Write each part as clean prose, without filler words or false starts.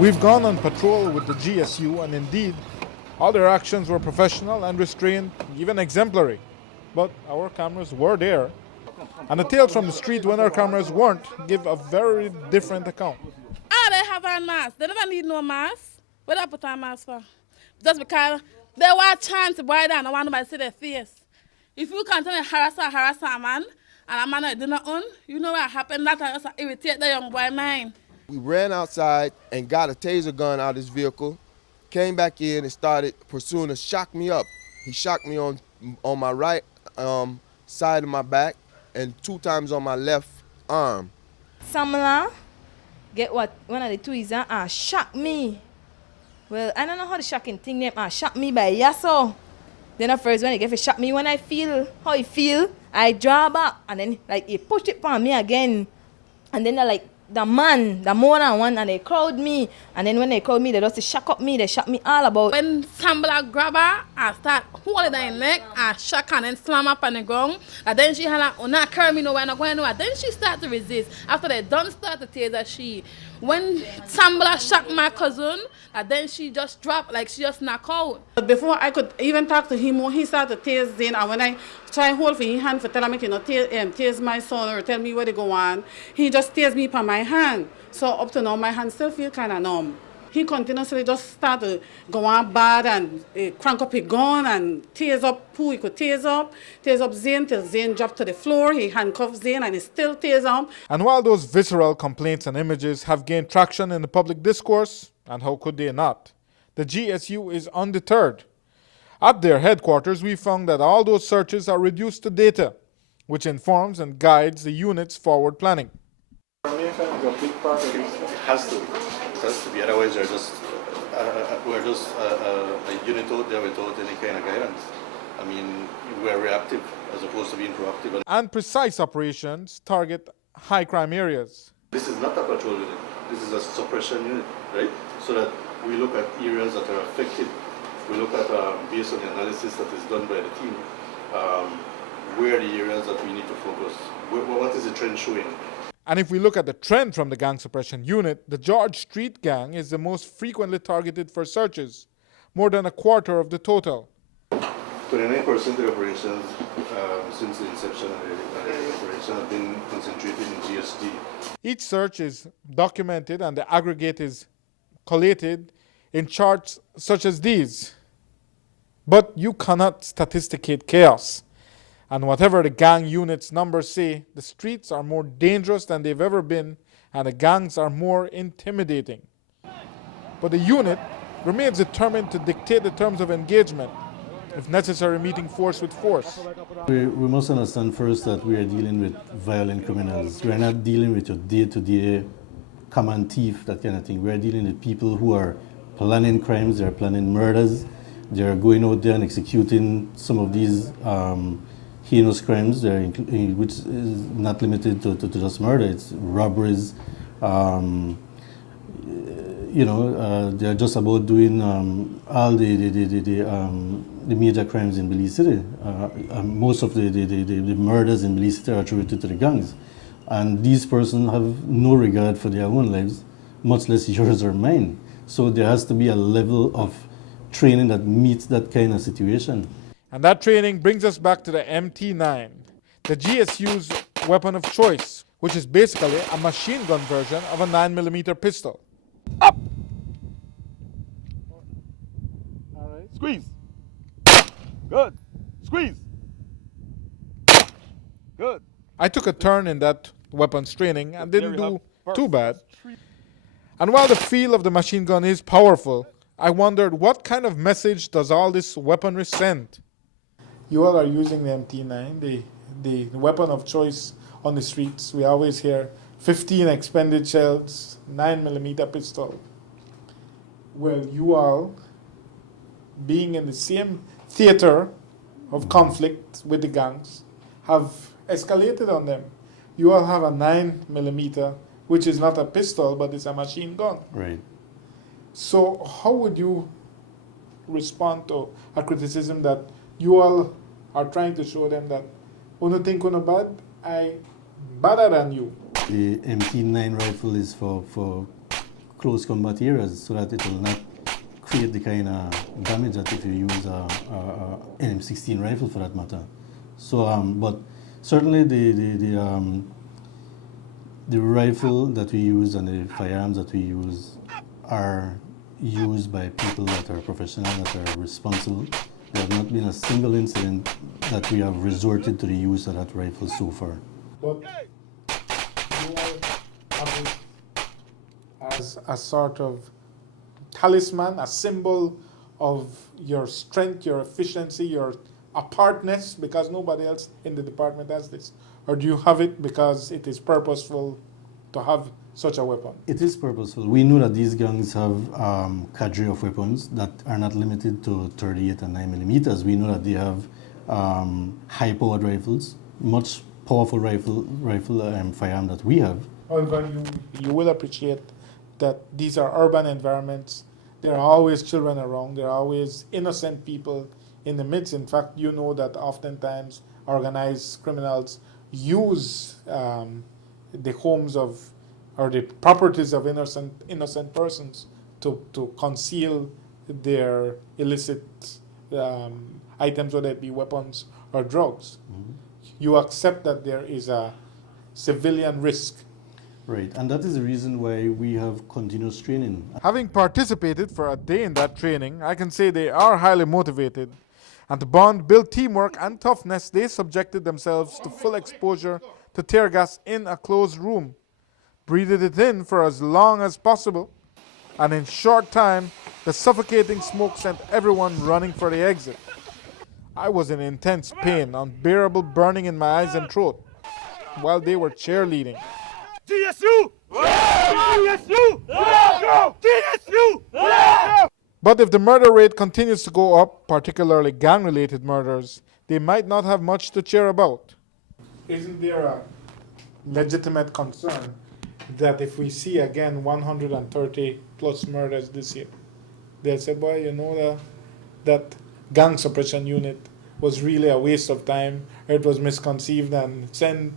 We've gone on patrol with the GSU, and indeed, all their actions were professional and restrained, even exemplary. But our cameras were there. And the tales from the street when our cameras weren't give a very different account. They have on mask. They never need no mask. What I put on mask for? Just because they want a chance to buy that and I want nobody to see their face. If you continue to harass a man, and a man that do not own, you know what happened? That just irritate the young boy mind. We ran outside and got a taser gun out of his vehicle, came back in and started pursuing to shock me up. He shocked me on my right side of my back and 2 times on my left arm. Samla, get what? One of the two is shock me. Well, I don't know how the shocking thing name shock me by yasso. Then at first when he get to shock me, when I feel how he feel, I draw back and then like he pushed it on me again. And then like the more than one, and they crowd me. And then when they crowd me, they just shock up me, they shock me all about. When Sambala grab her and start holding her neck and shock and then slam up on the ground, and then she had not carry me nowhere, not going nowhere. Then she start to resist. After they don't start to taser she. When Sambala shocked my cousin, and then she just dropped, like she just knocked out. Before I could even talk to him, he started to tase Zane, and when I try hold for his hand for tell him, tase my son or tell me where to go on, he just tased me by my hand. So up to now, my hand still feel kind of numb. He continuously just started to go on bad and crank up his gun and tase up who he could tase up Zane till Zane dropped to the floor. He handcuffed Zane and he still tase him. And while those visceral complaints and images have gained traction in the public discourse, and how could they not, the GSU is undeterred. At their headquarters, we found that all those searches are reduced to data, which informs and guides the unit's forward planning. It has to be, otherwise we're just a unit out there without any kind of guidance. I mean, we're reactive as opposed to being proactive. And precise operations target high crime areas. This is not a patrol unit, this is a suppression unit, right? So that we look at areas that are affected, we look at, based on the analysis that is done by the team, where are the areas that we need to focus, what is the trend showing? And if we look at the trend from the gang suppression unit, the George Street gang is the most frequently targeted for searches, more than a quarter of the total. 29% of the operations since the inception of the operation have been concentrated in GSD. Each search is documented and the aggregate is collated in charts such as these. But you cannot statisticate chaos. And whatever the gang unit's numbers say, the streets are more dangerous than they've ever been, and the gangs are more intimidating. But the unit remains determined to dictate the terms of engagement, if necessary meeting force with force. We must understand first that we are dealing with violent criminals. We are not dealing with your day-to-day common thief, that kind of thing. We are dealing with people who are planning crimes, they are planning murders, they are going out there and executing some of these heinous crimes, which is not limited to just murder. It's robberies. They're just about doing all the major crimes in Belize City. Most of the murders in Belize City are attributed to the gangs. And these persons have no regard for their own lives, much less yours or mine. So there has to be a level of training that meets that kind of situation. And that training brings us back to the MT9, the GSU's weapon of choice, which is basically a machine gun version of a 9mm pistol. Up! All right, squeeze. Good. Squeeze. Good. I took a turn in that weapons training and didn't do too bad. And while the feel of the machine gun is powerful, I wondered what kind of message does all this weaponry send? You all are using the MT9, the weapon of choice on the streets. We always hear 15 expended shells, 9mm pistol. Well, you all, being in the same theater of conflict with the gangs, have escalated on them. You all have a 9mm, which is not a pistol, but it's a machine gun. Right. So how would you respond to a criticism that you all are trying to show them that uno think uno bad, I better than you? The MT9 rifle is for close combat areas so that it will not create the kind of damage that if you use an M16 rifle for that matter. So, but certainly the rifle that we use and the firearms that we use are used by people that are professional, that are responsible. There have not been a single incident that we have resorted to the use of that rifle so far. But you have it as a sort of talisman, a symbol of your strength, your efficiency, your apartness, because nobody else in the department has this? Or do you have it because it is purposeful to have such a weapon? It is purposeful. We know that these gangs have cadre of weapons that are not limited to 38 and 9 millimeters. We know that they have high-powered rifles, much powerful rifle firearm that we have. However, you will appreciate that these are urban environments. There are always children around. There are always innocent people in the midst. In fact, you know that oftentimes organized criminals use the homes of or the properties of innocent persons to conceal their illicit items, whether it be weapons or drugs. Mm-hmm. You accept that there is a civilian risk. Right, and that is the reason why we have continuous training. Having participated for a day in that training, I can say they are highly motivated. And to bond, build teamwork and toughness, they subjected themselves to full exposure to tear gas in a closed room, breathed it in for as long as possible, and in short time, the suffocating smoke sent everyone running for the exit. I was in intense pain, unbearable burning in my eyes and throat, while they were cheerleading. GSU! GSU! GSU! But if the murder rate continues to go up, particularly gang-related murders, they might not have much to cheer about. Isn't there a legitimate concern that if we see again 130 plus murders this year, they'll say, boy, you know that gang suppression unit was really a waste of time, it was misconceived, and send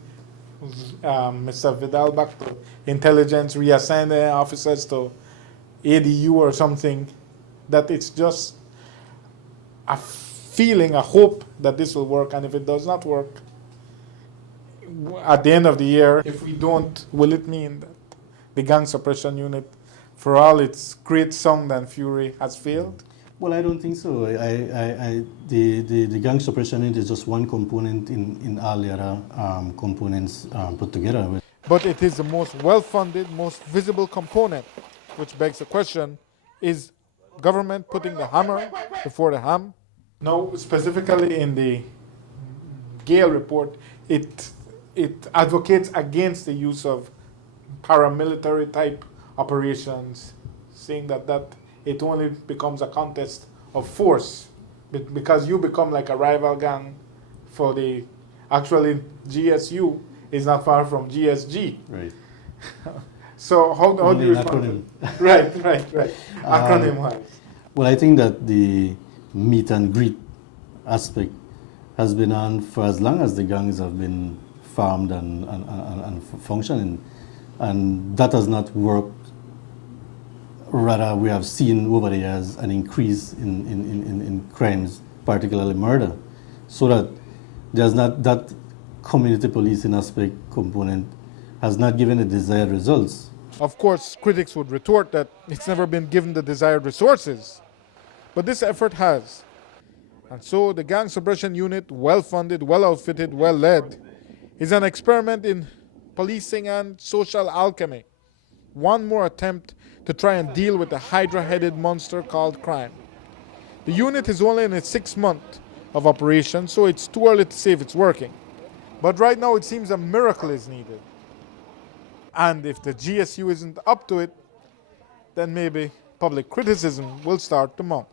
Mr. Vidal back to intelligence, reassign the officers to ADU or something, that it's just a feeling, a hope that this will work, and if it does not work, at the end of the year, if we don't, will it mean that the gang suppression unit, for all its great song and fury, has failed? Well, I don't think so. The gang suppression unit is just one component in all the other components put together. But it is the most well-funded, most visible component, which begs the question, is government putting the hammer before the ham? No, specifically in the Gale report, it advocates against the use of paramilitary type operations, saying that it only becomes a contest of force because you become like a rival gang for the, actually GSU is not far from GSG. Right. So how do you respond? Right. Acronym wise. Well, I think that the meet and greet aspect has been on for as long as the gangs have been formed and functioning, and that has not worked. Rather, we have seen over the years an increase in crimes, particularly murder, so that there's not that community policing aspect component has not given the desired results. Of course, critics would retort that it's never been given the desired resources, but this effort has. And so the gang suppression unit, well-funded, well-outfitted, well-led, is an experiment in policing and social alchemy. One more attempt to try and deal with the hydra-headed monster called crime. The unit is only in its 6th month of operation, so it's too early to say if it's working. But right now it seems a miracle is needed. And if the GSU isn't up to it, then maybe public criticism will start to mount.